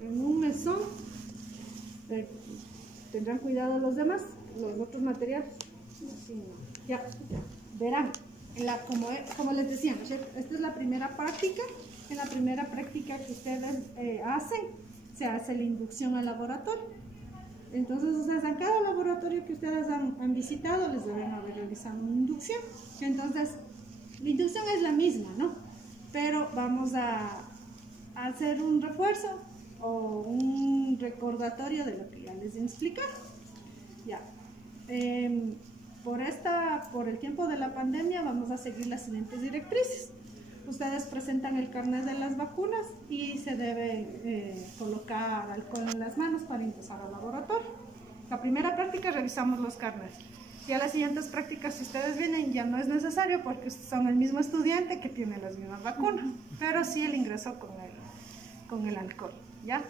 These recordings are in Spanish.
En un mesón tendrán cuidado los demás, los otros materiales. Así, ya, verán, como les decía, ¿no es cierto? Esta es la primera práctica. En la primera práctica que ustedes hacen, se hace la inducción al laboratorio. Entonces, ustedes en cada laboratorio que ustedes han visitado, les deben haber realizado una inducción. Entonces, la inducción es la misma, ¿no? Pero vamos a hacer un refuerzo o un recordatorio de lo que ya les he explicado. Ya. Por el tiempo de la pandemia vamos a seguir las siguientes directrices. Ustedes presentan el carnet de las vacunas y se debe colocar alcohol en las manos para ingresar al laboratorio. La primera práctica revisamos los carnets. Ya las siguientes prácticas, si ustedes vienen, ya no es necesario porque son el mismo estudiante que tiene las mismas vacunas, pero sí el ingreso con el alcohol, ¿ya?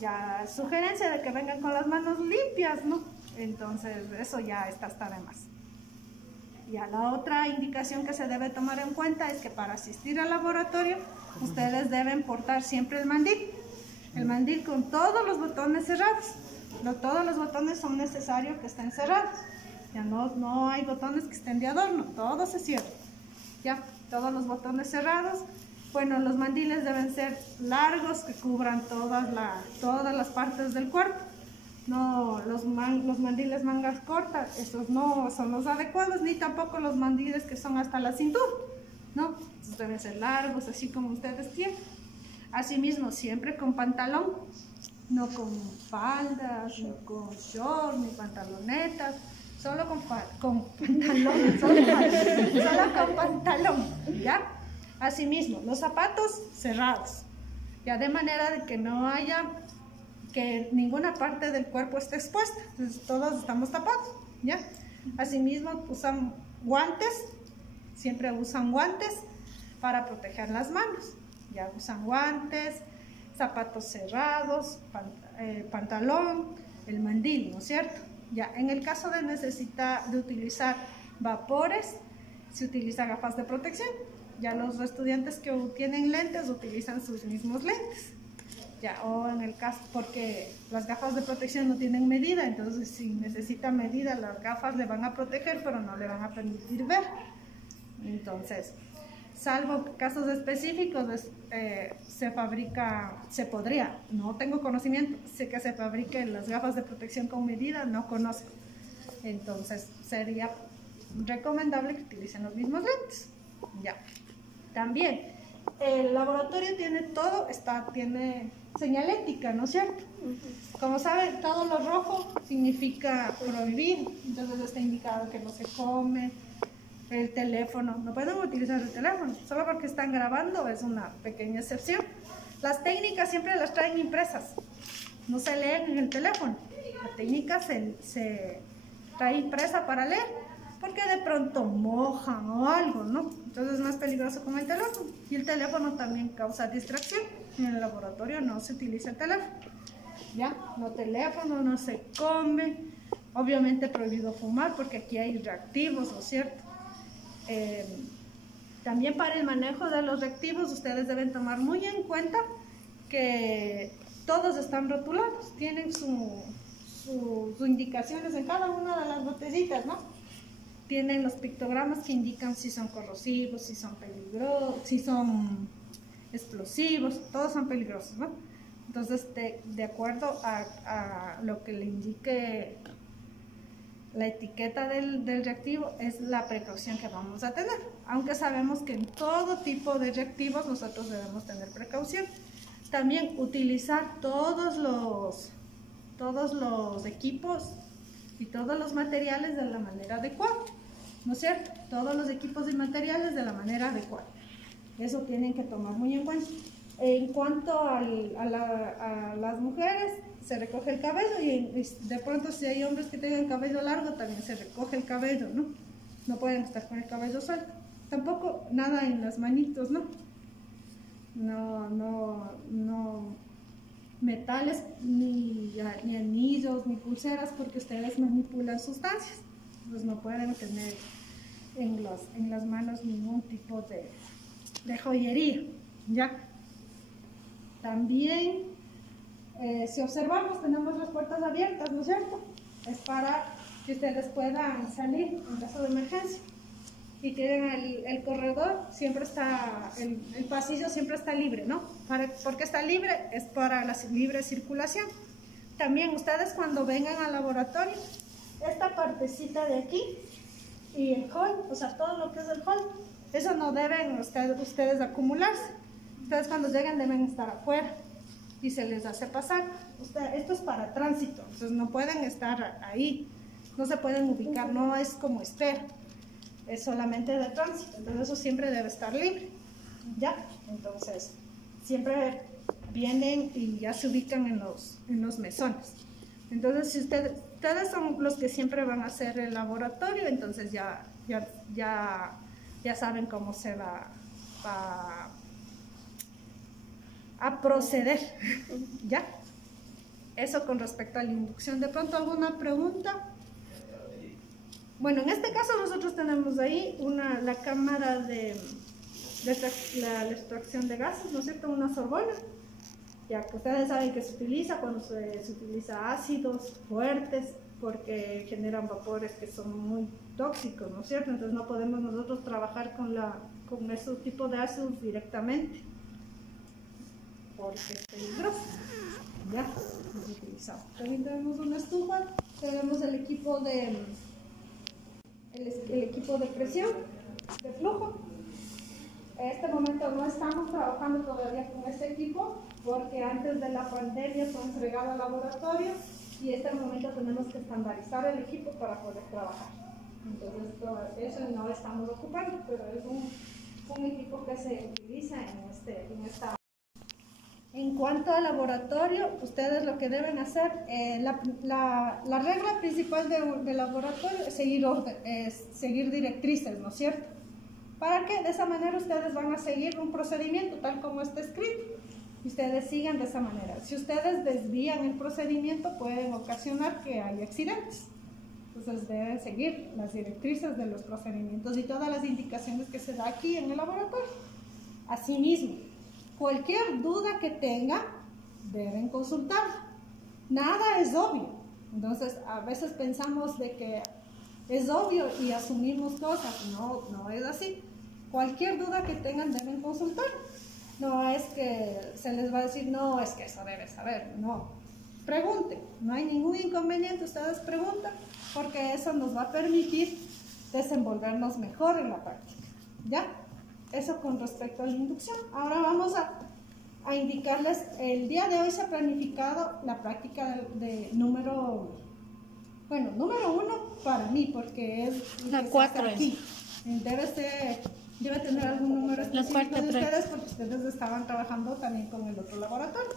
Ya sugerencia de que vengan con las manos limpias, ¿no? Entonces eso ya está de más. Ya la otra indicación que se debe tomar en cuenta es que para asistir al laboratorio ustedes deben portar siempre el mandil con todos los botones cerrados. Todos los botones son necesarios que estén cerrados. Ya no hay botones que estén de adorno, todo se cierra. Ya, todos los botones cerrados. Bueno, los mandiles deben ser largos, que cubran todas las partes del cuerpo. No, los mandiles mangas cortas, esos no son los adecuados, ni tampoco los mandiles que son hasta la cintura, ¿no? Esos deben ser largos, así como ustedes quieren. Asimismo, siempre con pantalón, no con faldas, ni con shorts, ni pantalonetas, solo con pantalón, solo con pantalón, ¿ya? Asimismo, los zapatos cerrados, ya de manera de que no haya que ninguna parte del cuerpo esté expuesta, entonces todos estamos tapados, ¿ya? Asimismo, usan guantes, siempre usan guantes para proteger las manos, ya usan guantes, zapatos cerrados, pantalón, el mandil, ¿no es cierto? Ya, en el caso de utilizar vapores, se utiliza gafas de protección, ya los estudiantes que tienen lentes utilizan sus mismos lentes. Ya, o en el caso, porque las gafas de protección no tienen medida, entonces si necesita medida las gafas le van a proteger pero no le van a permitir ver. Entonces, salvo casos específicos, se podría, no tengo conocimiento, sé que se fabriquen las gafas de protección con medida, no conozco. Entonces sería recomendable que utilicen los mismos lentes. Ya. También el laboratorio tiene tiene señalética, ¿no es cierto? Como saben, todo lo rojo significa prohibido, entonces está indicado que no se come. El teléfono, no pueden utilizar el teléfono, solo porque están grabando, es una pequeña excepción. Las técnicas siempre las traen impresas, no se leen en el teléfono. La técnica se trae impresa para leer, porque de pronto mojan o algo, ¿no? Entonces es más peligroso con el teléfono. Y el teléfono también causa distracción. En el laboratorio no se utiliza el teléfono. ¿Ya? No teléfono, no se come. Obviamente prohibido fumar porque aquí hay reactivos, ¿no es cierto? También para el manejo de los reactivos ustedes deben tomar muy en cuenta que todos están rotulados, tienen sus indicaciones en cada una de las botellitas, ¿no? Tienen los pictogramas que indican si son corrosivos, si son peligrosos, si son explosivos, todos son peligrosos, ¿no? Entonces, de acuerdo a lo que le indique la etiqueta del reactivo, es la precaución que vamos a tener, aunque sabemos que en todo tipo de reactivos nosotros debemos tener precaución. También utilizar todos los equipos y todos los materiales de la manera adecuada, ¿no es cierto? Todos los equipos y materiales de la manera adecuada. Eso tienen que tomar muy en cuenta. En cuanto a las mujeres, se recoge el cabello y de pronto si hay hombres que tengan cabello largo, también se recoge el cabello, ¿no? No pueden estar con el cabello suelto. Tampoco nada en las manitos, ¿no? No metales, ni anillos, ni pulseras, porque ustedes manipulan sustancias. Entonces no pueden tener en las manos ningún tipo de joyería, ¿ya? También Si observamos, tenemos las puertas abiertas, ¿no es cierto? Es para que ustedes puedan salir en caso de emergencia. Y tienen el corredor, siempre está, el pasillo siempre está libre, ¿no? ¿Por qué está libre? Es para la libre circulación. También ustedes cuando vengan al laboratorio, esta partecita de aquí y el hall, o sea, todo lo que es el hall, eso no deben ustedes acumularse. Ustedes cuando lleguen deben estar afuera y se les hace pasar. Esto es para tránsito, entonces no pueden estar ahí, no se pueden ubicar, no es como espera. Es solamente de tránsito, entonces eso siempre debe estar libre, ¿ya? Entonces, siempre vienen y ya se ubican en los mesones. Entonces, si ustedes son los que siempre van a hacer el laboratorio, entonces ya saben cómo se va a proceder, ¿ya? Eso con respecto a la inducción. ¿De pronto alguna pregunta? Bueno, en este caso nosotros tenemos ahí la cámara de la extracción de gases, ¿no es cierto? Una sorbona, ya que ustedes saben que se utiliza cuando se utiliza ácidos fuertes, porque generan vapores que son muy tóxicos, ¿no es cierto? Entonces no podemos nosotros trabajar con esos tipos de ácidos directamente, porque es peligroso. Ya, los utilizamos. También tenemos una estufa, tenemos el equipo de presión, de flujo. En este momento no estamos trabajando todavía con este equipo porque antes de la pandemia fue entregado al laboratorio y en este momento tenemos que estandarizar el equipo para poder trabajar. Entonces eso no estamos ocupando, pero es un equipo que se utiliza en esta. En cuanto al laboratorio, ustedes lo que deben hacer, la regla principal del laboratorio es seguir directrices, ¿no es cierto? ¿Para qué? De esa manera ustedes van a seguir un procedimiento tal como está escrito. Y ustedes sigan de esa manera. Si ustedes desvían el procedimiento, pueden ocasionar que haya accidentes. Entonces deben seguir las directrices de los procedimientos y todas las indicaciones que se da aquí en el laboratorio. Asimismo, cualquier duda que tengan, deben consultar. Nada es obvio. Entonces, a veces pensamos de que es obvio y asumimos cosas. No es así. Cualquier duda que tengan, deben consultar. No es que se les va a decir, no, es que eso debes saber. No. Pregunten. No hay ningún inconveniente. Ustedes preguntan, porque eso nos va a permitir desenvolvernos mejor en la práctica. ¿Ya? Eso con respecto a la inducción. Ahora vamos a indicarles, el día de hoy se ha planificado la práctica de número 1 para mí, porque es la 4 aquí. Debe tener algún número específico de ustedes, porque ustedes estaban trabajando también con el otro laboratorio.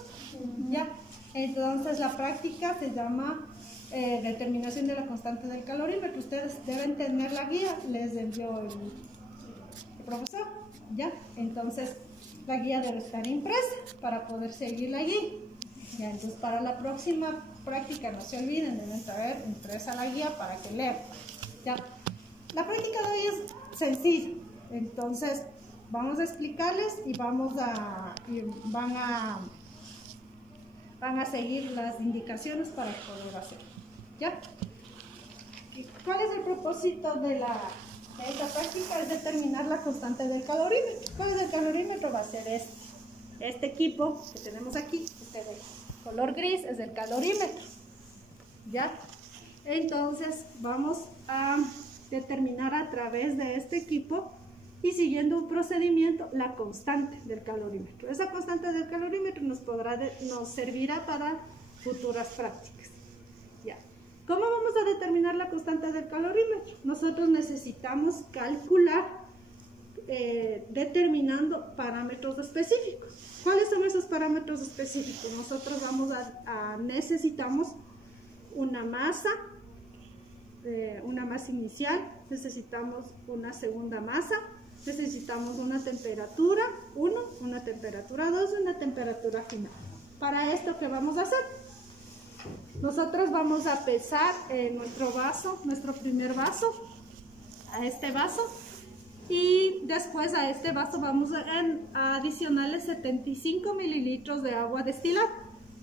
¿Ya? Entonces la práctica se llama determinación de la constante del calorímetro. Ustedes deben tener la guía, les envió el profesor, ¿ya? Entonces la guía debe estar impresa para poder seguir la guía. Ya, entonces para la próxima práctica no se olviden, deben traer impresa la guía para que lean. ¿Ya? La práctica de hoy es sencilla, entonces vamos a explicarles y van a seguir las indicaciones para poder hacerlo. ¿Ya? ¿Cuál es el propósito de esta práctica? Es determinar la constante del calorímetro. ¿Cuál es el calorímetro? Va a ser este equipo que tenemos aquí, este de color gris, es el calorímetro. ¿Ya? Entonces vamos a determinar a través de este equipo y siguiendo un procedimiento la constante del calorímetro. Esa constante del calorímetro nos servirá para futuras prácticas. ¿Ya? ¿Cómo vamos a determinar la constante del calorímetro? Nosotros necesitamos calcular determinando parámetros específicos. ¿Cuáles son esos parámetros específicos? Nosotros necesitamos una masa inicial, necesitamos una segunda masa, necesitamos una temperatura 1, una temperatura 2 y una temperatura final. Para esto, ¿qué vamos a hacer? Nosotros vamos a pesar nuestro vaso, nuestro primer vaso, a este vaso, y después a este vaso vamos a adicionarle 75 mililitros de agua destilada.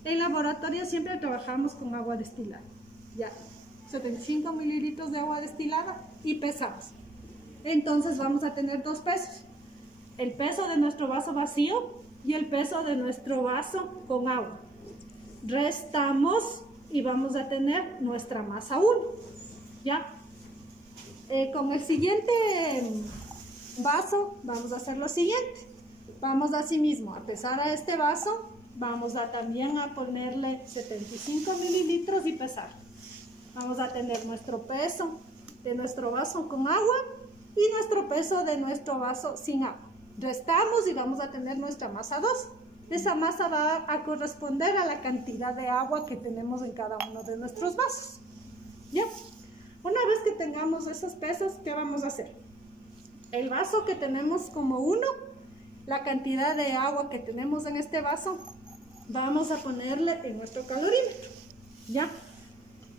En laboratorio siempre trabajamos con agua destilada. Ya, 75 mililitros de agua destilada y pesamos. Entonces vamos a tener dos pesos. El peso de nuestro vaso vacío y el peso de nuestro vaso con agua. Restamos y vamos a tener nuestra masa 1. ¿Ya? Con el siguiente vaso vamos a hacer lo siguiente. Vamos asimismo a pesar a este vaso. Vamos a también a ponerle 75 mililitros y pesar. Vamos a tener nuestro peso de nuestro vaso con agua y nuestro peso de nuestro vaso sin agua. Restamos y vamos a tener nuestra masa 2. Esa masa va a corresponder a la cantidad de agua que tenemos en cada uno de nuestros vasos. ¿Ya? Una vez que tengamos esos pesos, ¿qué vamos a hacer? El vaso que tenemos como 1, la cantidad de agua que tenemos en este vaso, vamos a ponerle en nuestro calorímetro. ¿Ya?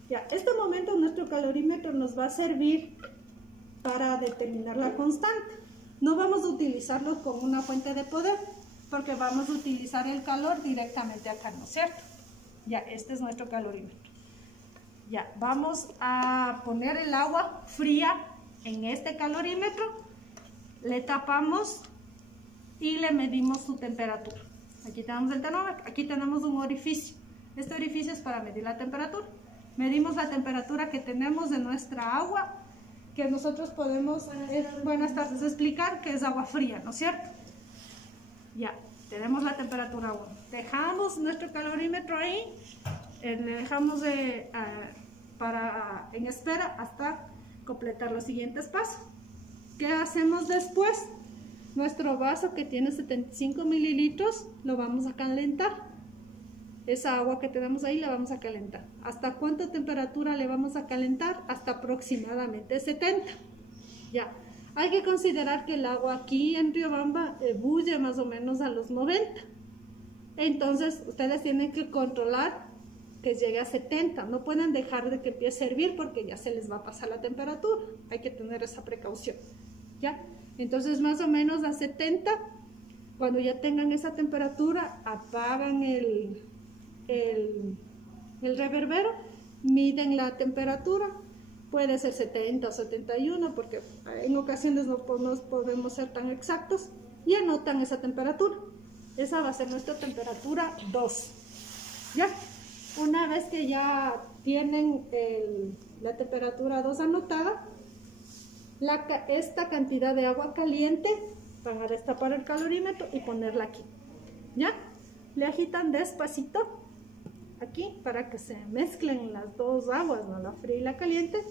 Ya, este momento nuestro calorímetro nos va a servir para determinar la constante. No vamos a utilizarlo como una fuente de poder, porque vamos a utilizar el calor directamente acá, ¿no es cierto? Ya, este es nuestro calorímetro. Ya, vamos a poner el agua fría en este calorímetro, le tapamos y le medimos su temperatura. Aquí tenemos el termómetro, aquí tenemos un orificio. Este orificio es para medir la temperatura. Medimos la temperatura que tenemos de nuestra agua, que nosotros podemos, buenas tardes, explicar que es agua fría, ¿no es cierto? Ya, tenemos la temperatura 1. Dejamos nuestro calorímetro ahí, le dejamos en espera hasta completar los siguientes pasos. ¿Qué hacemos después? Nuestro vaso que tiene 75 mililitros lo vamos a calentar. Esa agua que tenemos ahí la vamos a calentar. ¿Hasta cuánta temperatura le vamos a calentar? Hasta aproximadamente 70. Ya. Hay que considerar que el agua aquí en Riobamba bulle más o menos a los 90. Entonces, ustedes tienen que controlar que llegue a 70. No pueden dejar de que empiece a hervir porque ya se les va a pasar la temperatura. Hay que tener esa precaución. ¿Ya? Entonces, más o menos a 70, cuando ya tengan esa temperatura, apagan el reverbero, miden la temperatura, puede ser 70 o 71, porque en ocasiones no podemos ser tan exactos, y anotan esa temperatura. Esa va a ser nuestra temperatura 2. ¿Ya? Una vez que ya tienen la temperatura 2 anotada, esta cantidad de agua caliente van a destapar el calorímetro y ponerla aquí. ¿Ya? Le agitan despacito aquí para que se mezclen las dos aguas, ¿no? La fría y la caliente.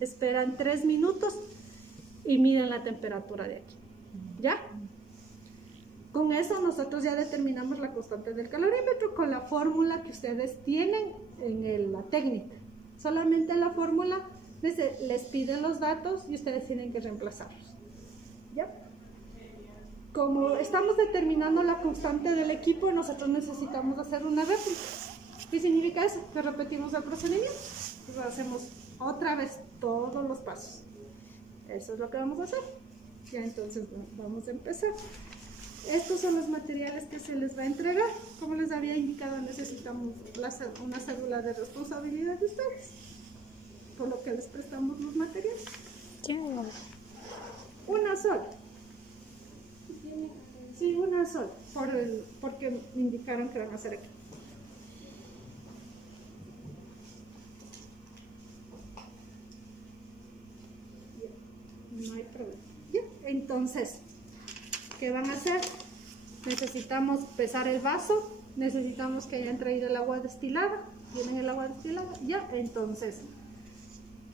Esperan 3 minutos y miden la temperatura de aquí. ¿Ya? Con eso nosotros ya determinamos la constante del calorímetro con la fórmula que ustedes tienen en la técnica. Solamente la fórmula les piden los datos y ustedes tienen que reemplazarlos. ¿Ya? Como estamos determinando la constante del equipo, nosotros necesitamos hacer una réplica. ¿Qué significa eso? Que repetimos el procedimiento. Entonces hacemos otra vez todos los pasos. Eso es lo que vamos a hacer. Ya, entonces vamos a empezar. Estos son los materiales que se les va a entregar. Como les había indicado, necesitamos una cédula de responsabilidad de ustedes, por lo que les prestamos los materiales. Una sola. Sí, una sola, porque me indicaron que van a hacer aquí. No hay problema. Ya, entonces, ¿qué van a hacer? Necesitamos pesar el vaso, necesitamos que hayan traído el agua destilada. ¿Tienen el agua destilada? Ya, entonces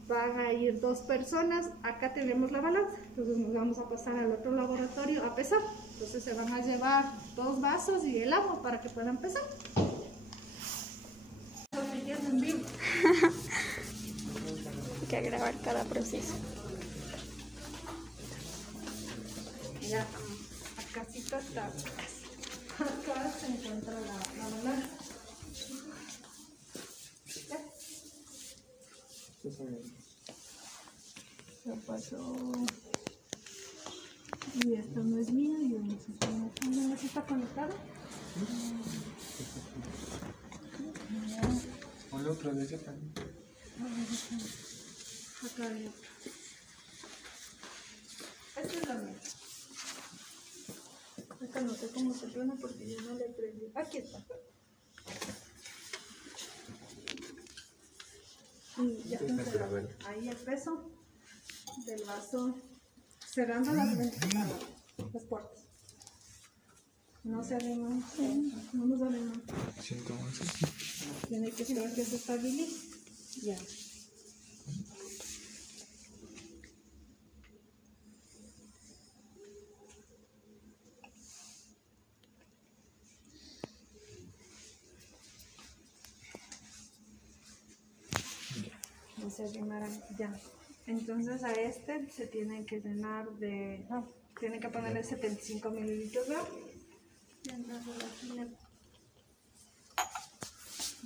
van a ir 2 personas. Acá tenemos la balanza, entonces nos vamos a pasar al otro laboratorio a pesar. Entonces se van a llevar 2 vasos y el agua para que puedan pesar. En vivo. Hay que grabar cada proceso. Ya, acá sí está. Acá se encuentra la balanza. ¿Ya? Ya pasó. Y esta no es mía, yo no sé si está conectada. O el otro de ese también. Acá hay otro. Este es la mía. Acá no sé cómo se suena porque yo no le prendí. Aquí está. Y ya entonces, ahí el peso del vaso, cerrando las puertas. No se animan, no nos animan. 111. Tiene que esperar que se estabilice. Ya. No se animarán, ya. Entonces a este se tiene que llenar de... tiene que ponerle 75 mililitros de agua.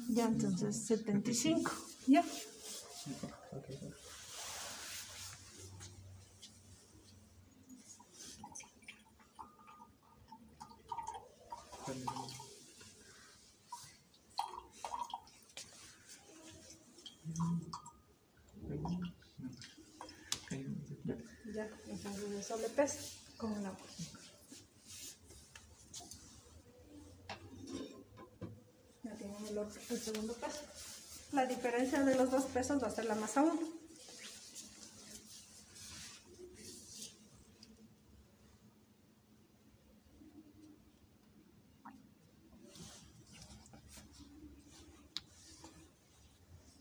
Ya, entonces 75. Ya. Ya, entonces eso le pesa con el agua. Ya tienen el segundo peso. La diferencia de los dos pesos va a ser la masa 1.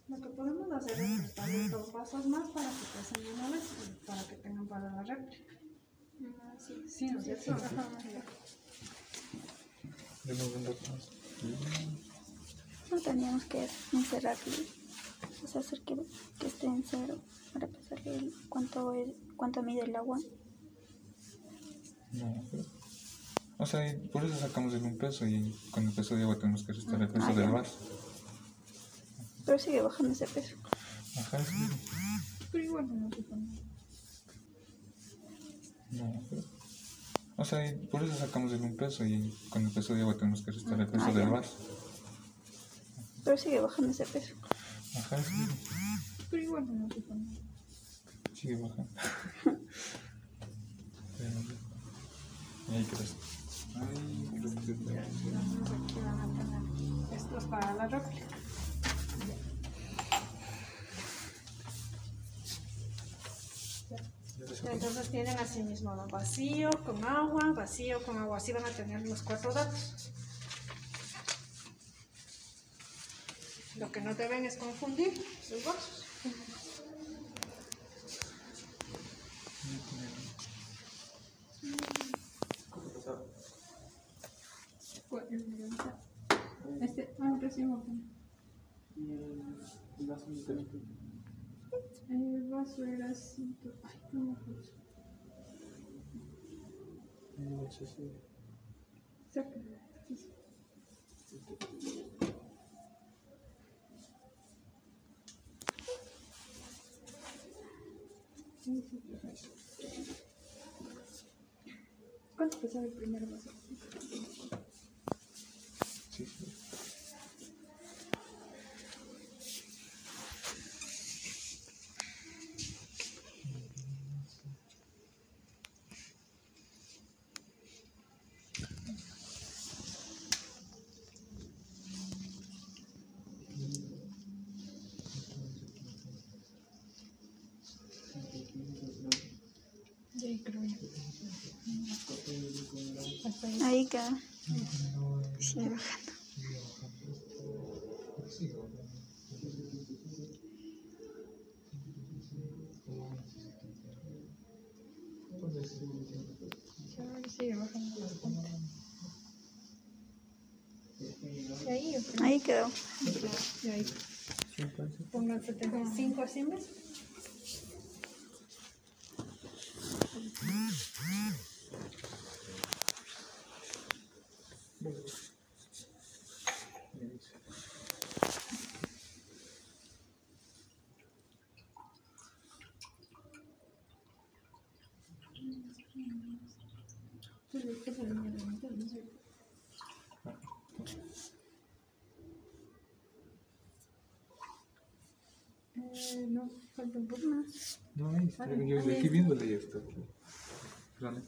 Lo que podemos hacer es prestarles 2 vasos más para que pesen de una vez, para que tengan para la réplica. Sí, ¿no es cierto? Ajá. No teníamos que encerrarle, o sea, hacer que esté en cero para pesarle cuánto mide el agua. No, o sea, por eso sacamos el 1 peso y con el peso de agua tenemos que restar el peso del vaso. Pero sigue bajando ese peso. Ajá, sí. Pero igual no se pone. No, o sea, por eso sacamos el 1 peso y con el peso de agua tenemos que restar el peso del vaso. Pero sigue bajando ese peso. Ajá, sí. Pero igual no se pone. Sigue bajando. Ahí crees. Entonces aquí van a tener estos para la réplica. Entonces tienen así mismo, ¿no? Vacío con agua, vacío con agua. Así van a tener los 4 datos. Lo que no deben es confundir sus vasos. Recién lo pongo. El vaso era 100. Ay, no me acuerdo. Saca. ¿Cuánto pesaba el primer vaso? Sí, sí. Ahí queda. Sigue bajando. Sigue bajando bastante. Ahí quedó. Y ahí. Pongan 75 así mismo. tiempo? Más. No, ahí está. Yo de aquí viéndole ya está aquí. Perdón.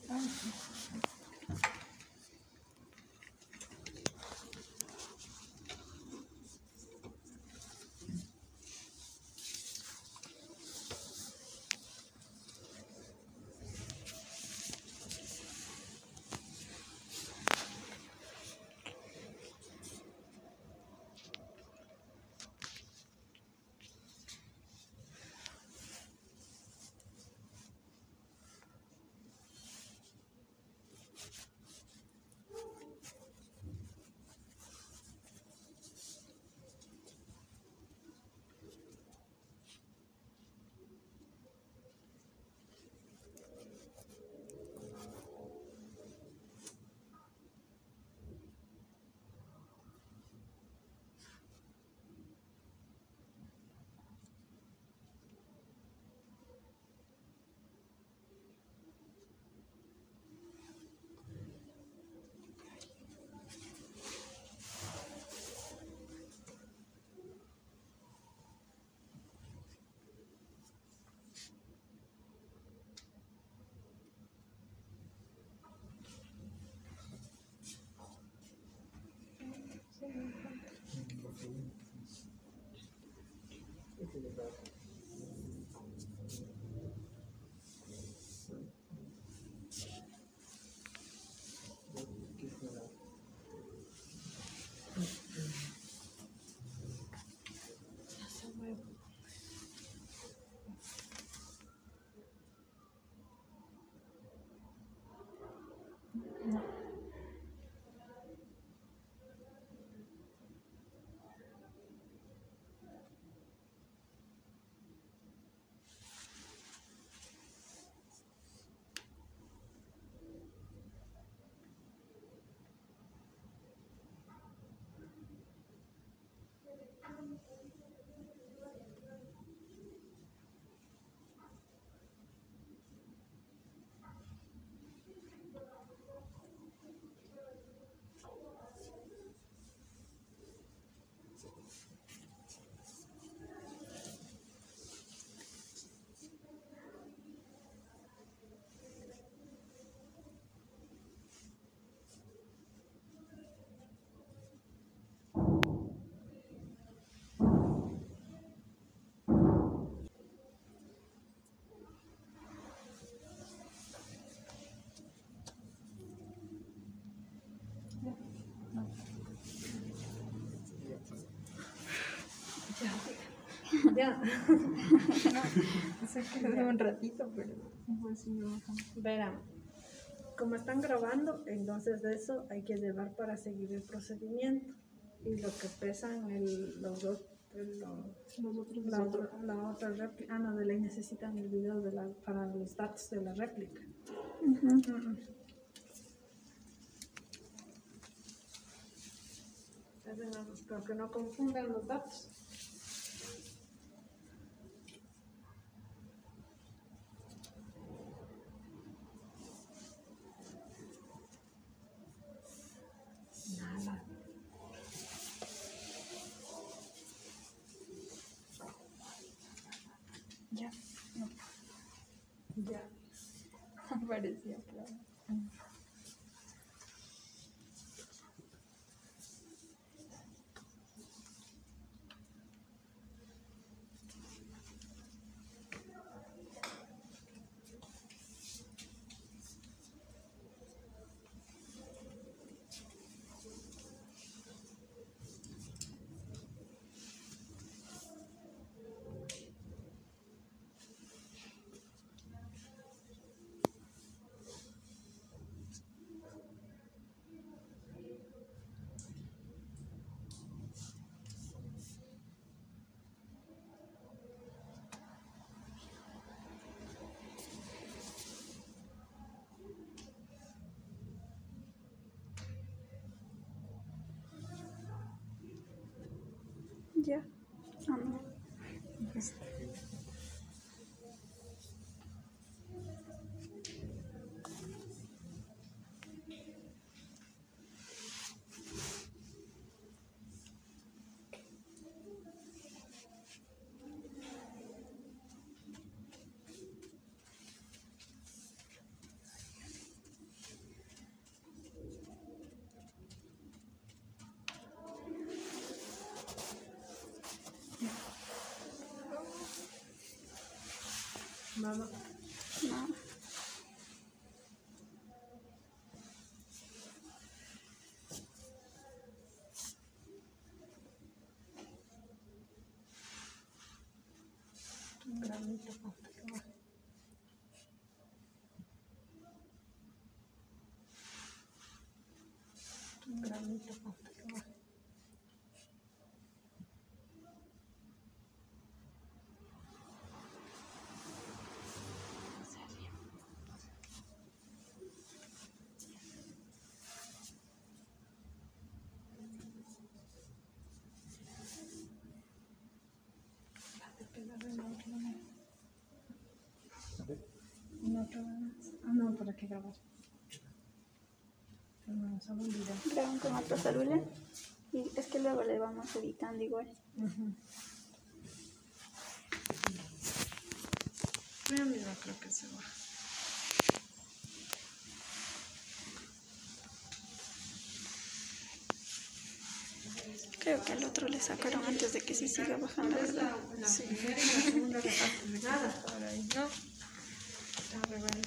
Ya. Se quedó un ratito, pero pues sí, verán. Como están grabando, entonces de eso hay que llevar para seguir el procedimiento. Y lo que pesan los dos, la otra réplica. Ah, no, de ley necesitan el video para los datos de la réplica. Para que no confundan los datos. Nada. Ya. No. Ya. Parecía claro. Ya. Ah, no. nada. No. Un gramito falta que baje. Un gramito falta que baje. No, para qué grabar. No, solo un video. Graban con otro celular. Y es que luego le vamos editando igual. Mira, creo que se va. Creo que al otro le sacaron antes de que se siga bajando, ¿verdad? Sí. Nada por ahí, ¿no? Está re bueno.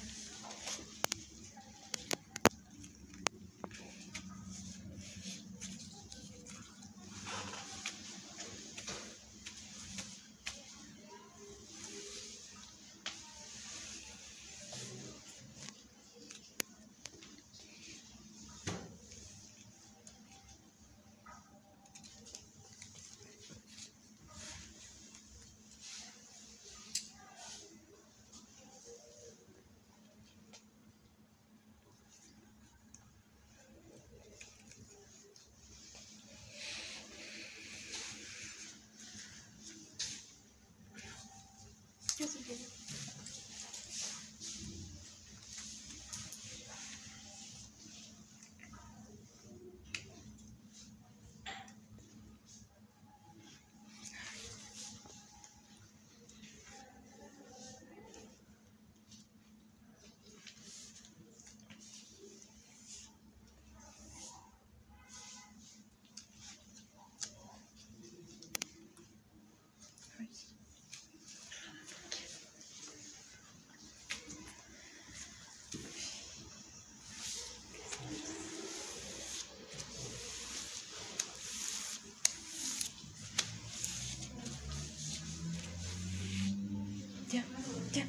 Ya.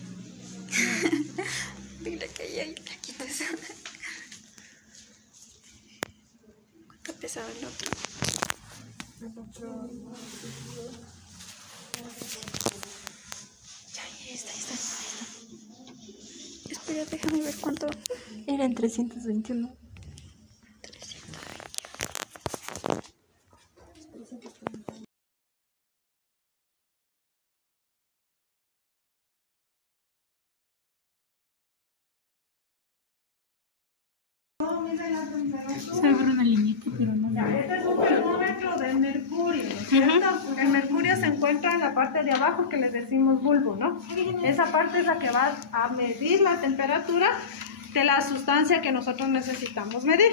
Mira que ahí le quito eso. ¿Cuánto pesaba el otro? Ya, ahí está. Espera, déjame ver cuánto. Eran 321. 320. Seguro una liñita, pero no. Ya, este es un termómetro de mercurio, ¿no es cierto? El mercurio se encuentra en la parte de abajo que le decimos bulbo, ¿no? Esa parte es la que va a medir la temperatura de la sustancia que nosotros necesitamos medir.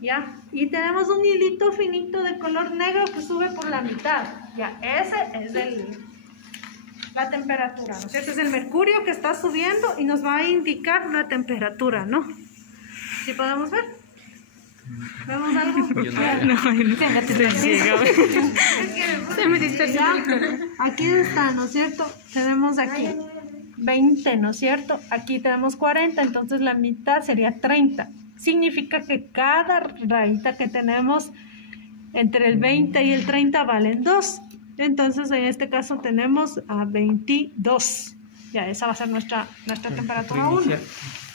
¿Ya? Y tenemos un hilito finito de color negro que sube por la mitad. Ya, ese es la temperatura, ¿no es cierto? Es el mercurio que está subiendo y nos va a indicar la temperatura, ¿no? ¿Sí podemos ver? ¿Vemos algo? Se me distorsionó. Aquí está, ¿no es cierto? Tenemos aquí 20, ¿no es cierto? Aquí tenemos 40, entonces la mitad sería 30. Significa que cada rayita que tenemos entre el 20 y el 30 valen 2. Entonces en este caso tenemos a 22. Ya, esa va a ser nuestra temperatura 1.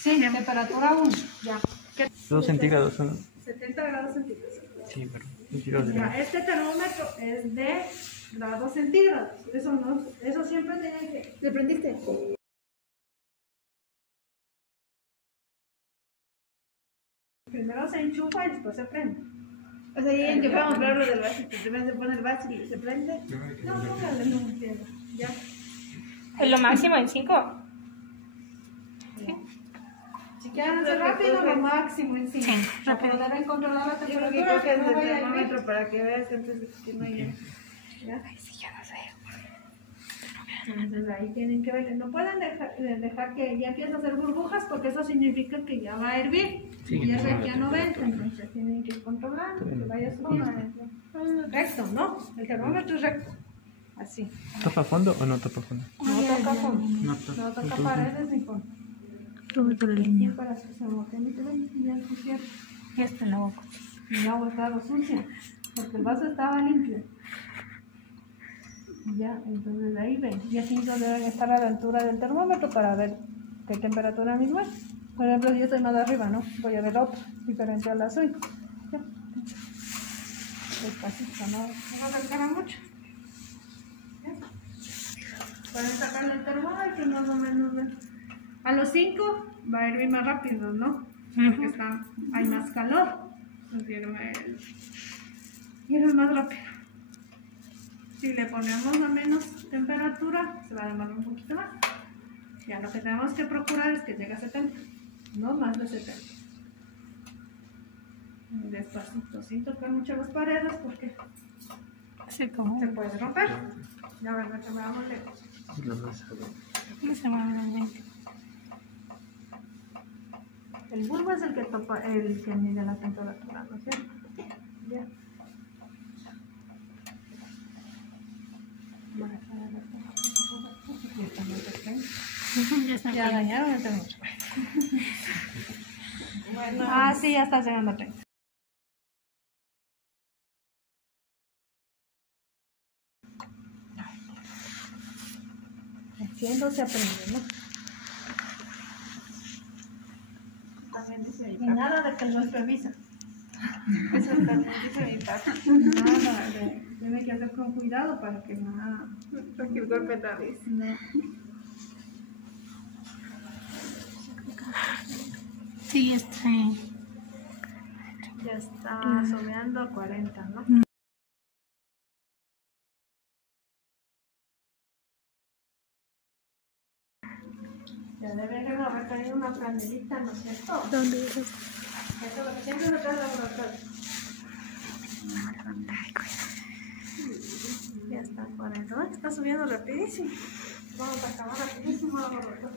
Sí, temperatura 1. Ya. 2 centígrados, ¿no? 70 grados centígrados. Sí, pero 22 Ya, grados. este termómetro es de grados centígrados. Eso siempre tienen que... ¿Le prendiste? Primero se enchufa y después se prende. O sea, ya enchufamos claro del vasito, se pone el vaso y se prende. No, póngale, no entiendo. Ya. Lo máximo en 5. Si quieren hacer rápido, lo máximo en 5. rápido. Deben controlar la Yo creo temperatura que que no es el vaya a termómetro para que veas antes de que no haya. ¿Ya? Ay, sí, ya no sé. Entonces ahí tienen que ver, no pueden dejar que ya empiece a hacer burbujas porque eso significa que ya va a hervir. Sí, y es de no, aquí a 90, entonces tienen que ir controlando, que vaya subiendo. Recto, ¿no? El termómetro es recto. Así. ¿Toca fondo o no toca fondo? No toca fondo. No No toca. toca paredes ni fondo. Por el Y niño. para que se bote, y ya pusieron. Ya está en la boca. Y el agua estaba sucia, porque el vaso estaba limpio. Ya, entonces ahí ven. Y así no deben estar a la altura del termómetro para ver qué temperatura misma es. Por ejemplo, si yo estoy más arriba, ¿no? Voy a ver otro, diferente a la suya. Ya. Despacito, no se altera mucho. Ya. Pueden sacarle el termómetro, más o menos. ¿Ven? A los 5 va a hervir más rápido, ¿no? Porque hay más calor. Entonces hierve más rápido. Si le ponemos a menos temperatura, se va a demorar un poquito más. Ya lo que tenemos que procurar es que llegue a 70, no más de 70. Despacito, sin tocar mucho las paredes porque Sí, como. se puede romper. Ya verdad que me vamos lejos. No se mueve el viento. El bulbo es el que mide la temperatura, ¿no es cierto? Ya. Ya está. Ya dañaron el termómetro. Ah, sí, ya está llegando a 30. Haciendo se aprende, ¿no? También dice mi Y papá. nada de que no revisa. Eso también dice mi papá. Nada, tiene que hacer con cuidado para que no. Porque el golpe otra vez. Sí, está. Ya está someando a 40, ¿no? Ya deberían haber tenido una franelita, ¿no es cierto? ¿Dónde es? Eso es lo que siempre se trae al laboratorio. Ya está 40. ¿No? Está subiendo rapidísimo. Vamos a acabar rapidísimo el laboratorio.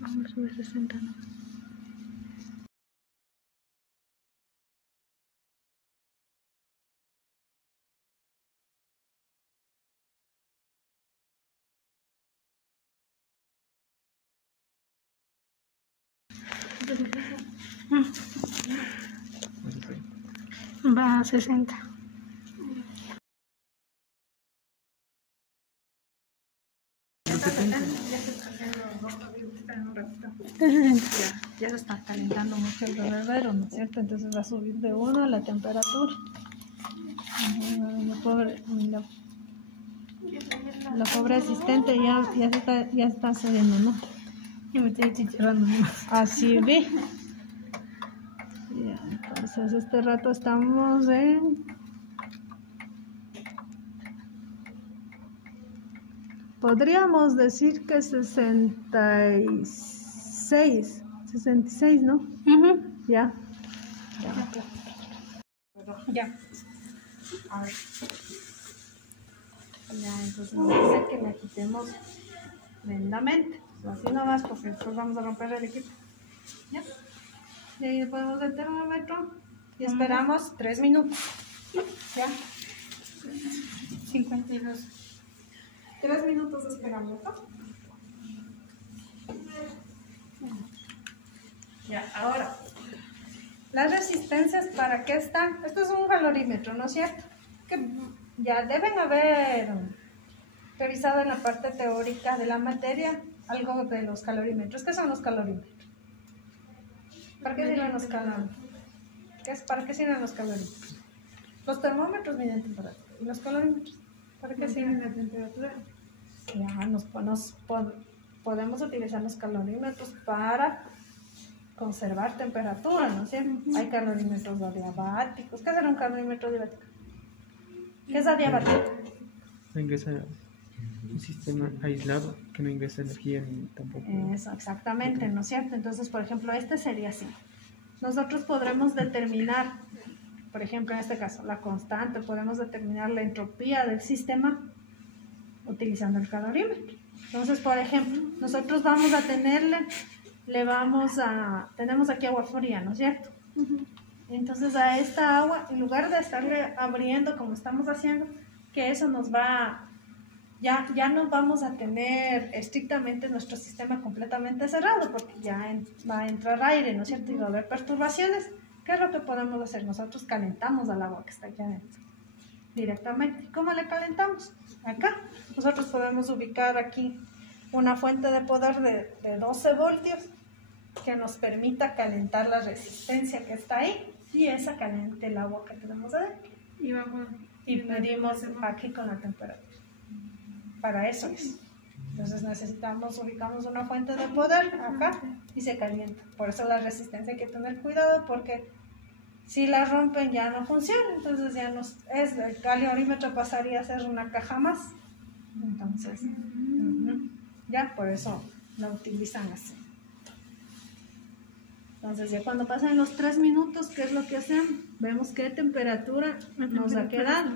Vamos a subir 60, ¿no? Va a 60. Ya se está calentando mucho el bebedero, ¿no es cierto? Entonces va a subir de 1 la temperatura. La pobre asistente ya está subiendo, ¿no? Y me estoy chicharrando más. Así ve. Ya, entonces este rato estamos en... Podríamos decir que 66, ¿no? Ya. Ya. A ver. Ya, entonces nos dice que la quitemos lentamente. Así nomás, porque después vamos a romper el equipo. Ya. Y ahí ponemos el termómetro y esperamos 3 minutos. Ya. 52. 3 minutos esperamos, ¿no? Ya, ahora. Las resistencias, ¿para qué están? Esto es un calorímetro, ¿no es cierto? Que ya deben haber revisado en la parte teórica de la materia algo de los calorímetros. ¿Qué son los calorímetros? ¿Para qué sirven los calómetros? ¿Para qué sirven los calorímetros? Los termómetros miden temperatura. ¿Y los calorímetros? ¿Para qué sirven? la temperatura. Ya, podemos utilizar los calorímetros para conservar temperatura, ¿no es cierto? Hay calorímetros adiabáticos. ¿Qué será un calorímetro adiabático? ¿Qué es adiabático? No ingresa un sistema aislado que no ingresa energía ni tampoco. Eso, exactamente, ¿no es cierto? Entonces, por ejemplo, este sería así. Nosotros podremos determinar, por ejemplo, en este caso, la constante, podemos determinar la entropía del sistema utilizando el calorímetro. Entonces, por ejemplo, nosotros vamos a tenemos aquí agua fría, ¿no es cierto? Entonces a esta agua, en lugar de estarle abriendo como estamos haciendo, que eso nos va, ya no vamos a tener estrictamente nuestro sistema completamente cerrado, porque ya va a entrar aire, ¿no es cierto? Y va a haber perturbaciones. ¿Qué es lo que podemos hacer? Nosotros calentamos al agua que está aquí adentro directamente. ¿Cómo le calentamos? Acá. Nosotros podemos ubicar aquí una fuente de poder de 12 voltios que nos permita calentar la resistencia que está ahí y esa caliente el agua que tenemos adentro. Y medimos aquí con la temperatura. Para eso es. Entonces ubicamos una fuente de poder acá y se calienta. Por eso la resistencia hay que tener cuidado porque si la rompen ya no funciona. Entonces el calorimetro pasaría a ser una caja más. Entonces, ya por eso la utilizan así. Entonces ya cuando pasan los 3 minutos, ¿qué es lo que hacen? Vemos qué temperatura nos ha quedado.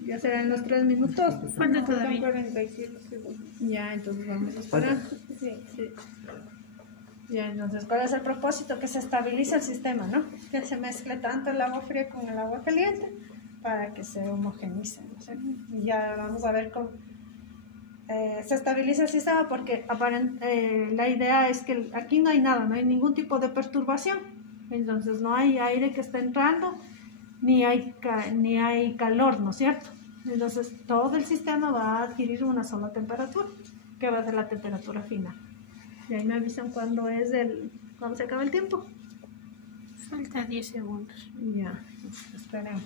Ya serán los 3 minutos. ¿Cuánto todavía? 47 segundos. Ya, entonces vamos a esperar. Sí. Ya, entonces, ¿cuál es el propósito? Que se estabilice el sistema, ¿no? Que se mezcle tanto el agua fría con el agua caliente para que se homogenice, ¿no? Y ya vamos a ver cómo se estabiliza el sistema porque la idea es que aquí no hay nada, no hay ningún tipo de perturbación. Entonces no hay aire que esté entrando, ni hay calor, ¿no es cierto? Entonces todo el sistema va a adquirir una sola temperatura, que va a ser la temperatura final. Y ahí me avisan cuando se acaba el tiempo. Falta 10 segundos. Ya, esperemos.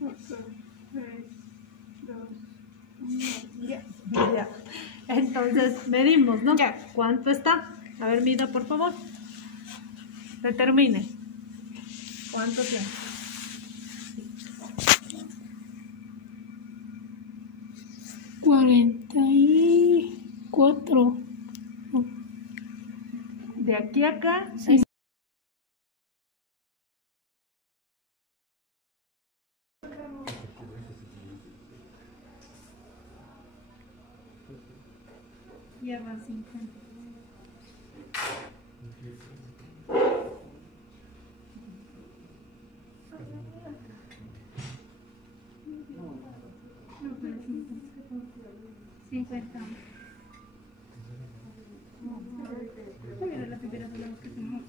3, 2, 1. Ya. Entonces medimos, ¿no? Ya. ¿Cuánto está? A ver, mida por favor. Determine. ¿Cuánto tiene? $44. De aquí a acá. Sí. Ya va 50. La temperatura que tenemos.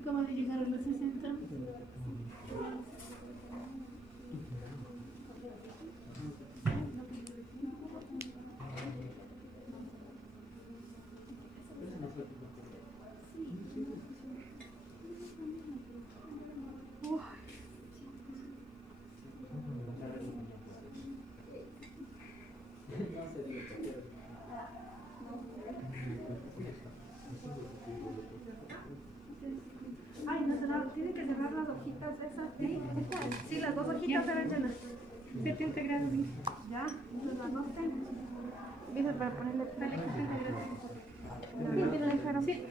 Acaba de llegar a los 60. Ay, no cerrar, tienen que cerrar las hojitas esas. Sí, las dos hojitas eran llenas. 70 grados. Ya, entonces las dos tengo. Dices para ponerle 70 grados. Sí, tiene el cero. Sí.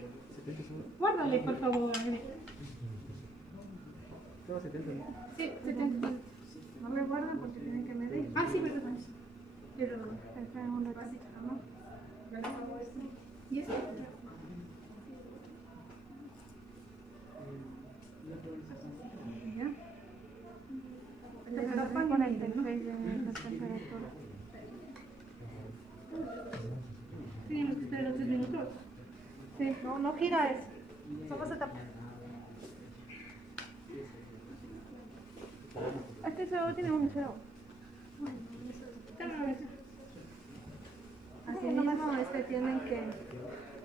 Guárdale, por favor. Sí, 70. No me guardan porque tienen que medir. Ah, sí, verdad. Pero está en una básica, ¿no? ¿Y esto? no gira eso. Solo se tapa. Este solo tiene un cero. Así mismo tienen que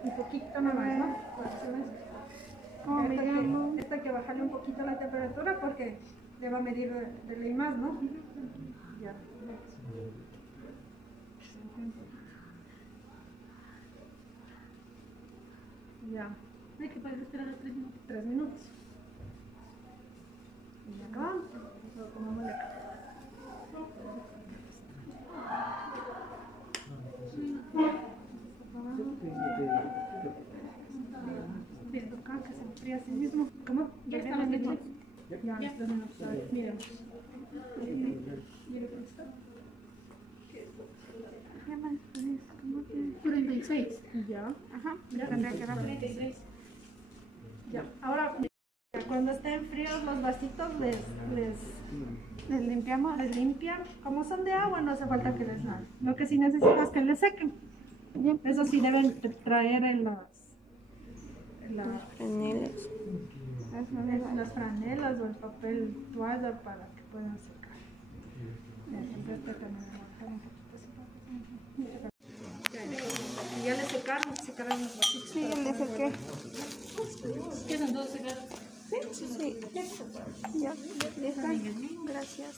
un poquito nomás, ¿no? Esta hay que bajarle un poquito la temperatura porque le va a medir de ley más, ¿no? Ya. Ya. Hay que poder esperar a 3 minutos. 3 minutos. Y ya acabamos. Lo tomamos acá. Viendo acá que se enfría así mismo. ¿Cómo? Ya estamos listos. Ya, 3 minutos. A ver, miremos. Mire cómo está. 36. Ya. Ajá. Ya tendría que dar 36. Ya. Ahora, cuando estén fríos los vasitos les limpiamos, les limpian. Como son de agua, no hace falta que les laven. Lo que sí necesitas es que les sequen. Bien. Eso sí deben traer en las franelas o el papel toalla para que puedan secar. Ya les secaron los vasitos. Sí, el de sequé. Quedan 2 secados. Sí. Ya, listo. Gracias.